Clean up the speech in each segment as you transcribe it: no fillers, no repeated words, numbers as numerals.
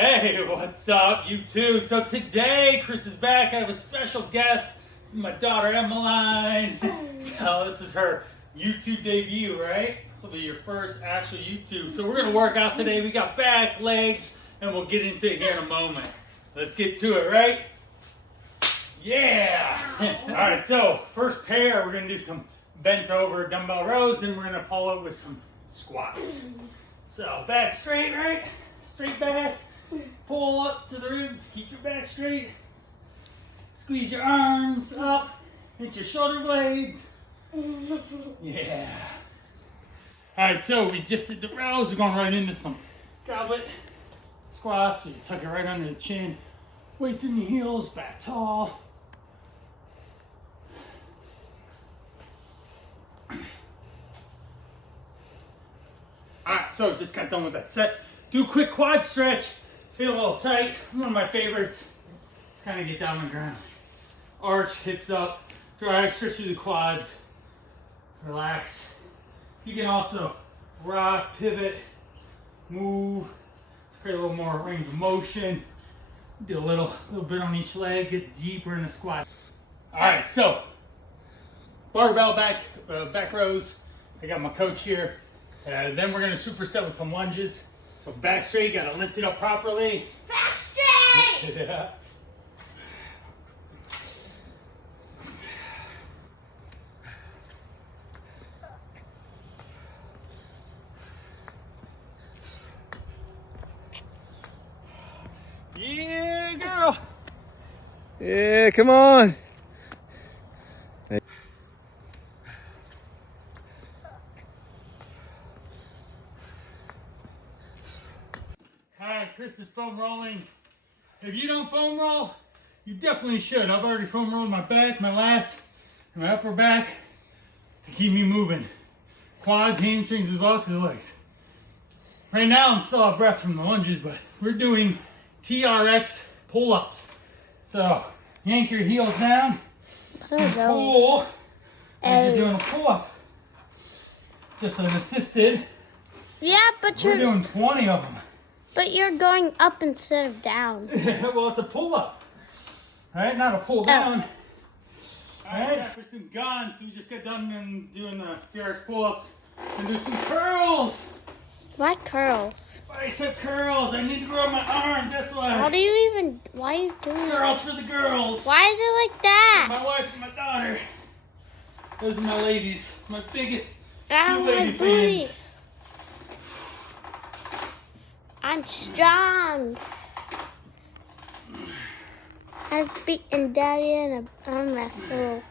Hey, what's up, YouTube? So today, Chris is back. I have a special guest. This is my daughter, Emine. So this is her YouTube debut, right? This will be your first actual YouTube. So we're gonna work out today. We got back, legs, and we'll get into it here in a moment. Let's get to it, right? Yeah! All right, so first pair, we're gonna do some bent over dumbbell rows, and we're gonna follow it with some squats. So back straight, right? Straight back. Pull up to the ribs, keep your back straight. Squeeze your arms up, hit your shoulder blades. Yeah. All right, so we just did the rows. We're going right into some goblet squats. So you tuck it right under the chin. Weights in the heels, back tall. All right, so just got done with that set. Do a quick quad stretch. Feel a little tight. One of my favorites. Just kind of get down on the ground. Arch, hips up, drive, stretch through the quads. Relax. You can also rock, pivot, move. Create a little more range of motion. Do a little bit on each leg. Get deeper in the squat. All right, so barbell back rows. I got my coach here. Then we're gonna superset with some lunges. So back straight, gotta lift it up properly. Back straight! Yeah. Yeah, girl. Yeah, come on. Alright, Chris is foam rolling. If you don't foam roll, you definitely should. I've already foam rolled my back, my lats, and my upper back to keep me moving. Quads, hamstrings as well, to the legs. Right now I'm still out of breath from the lunges, but we're doing TRX pull-ups. So yank your heels down and pull as you're doing a pull-up. Just an assisted. Yeah, but we're doing 20 of them. But you're going up instead of down. Well, it's a pull-up. All right, not a pull-down. All right, Jefferson gone. So we just got done doing the TRX pull-ups. And do some curls. What curls? Bicep curls. I need to grow my arms. That's why. Why are you doing Curls for the girls. Why is it like that? My wife and my daughter. Those are my ladies. My biggest Ow, two lady my booty. fans. I'm strong. I've beaten Daddy in a arm wrestle.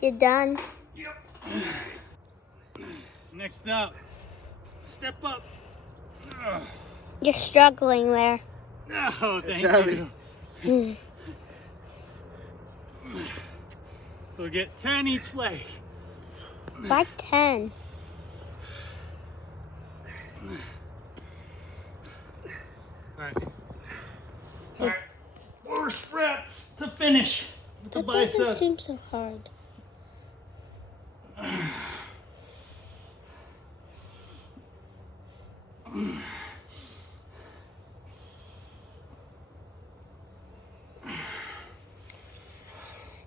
You done? Yep. Next up, step ups. You're struggling there. No, thank you. So we get 10 each leg. Why 10? All right. 4 reps to finish with the That biceps. doesn't seem so hard.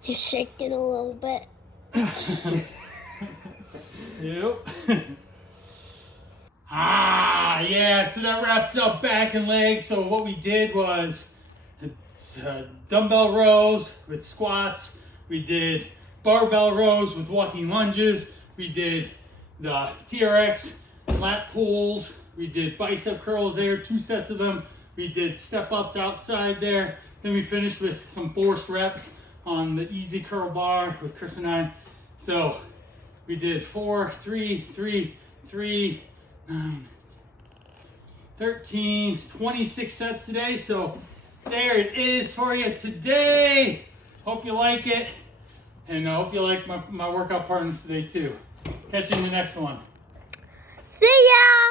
You're shaking a little bit. Yep. Yeah, so that wraps up back and legs. So what we did was dumbbell rows with squats. We did barbell rows with walking lunges. We did the TRX lat pulls. We did bicep curls there, 2 sets of them. We did step ups outside there. Then we finished with some forced reps on the easy curl bar with Chris and I. So we did 4, 3, 3, 3, 9, 13, 26 sets today. So there it is for you today. Hope you like it. And I hope you like my workout partners today too. Catch you in the next one. See ya!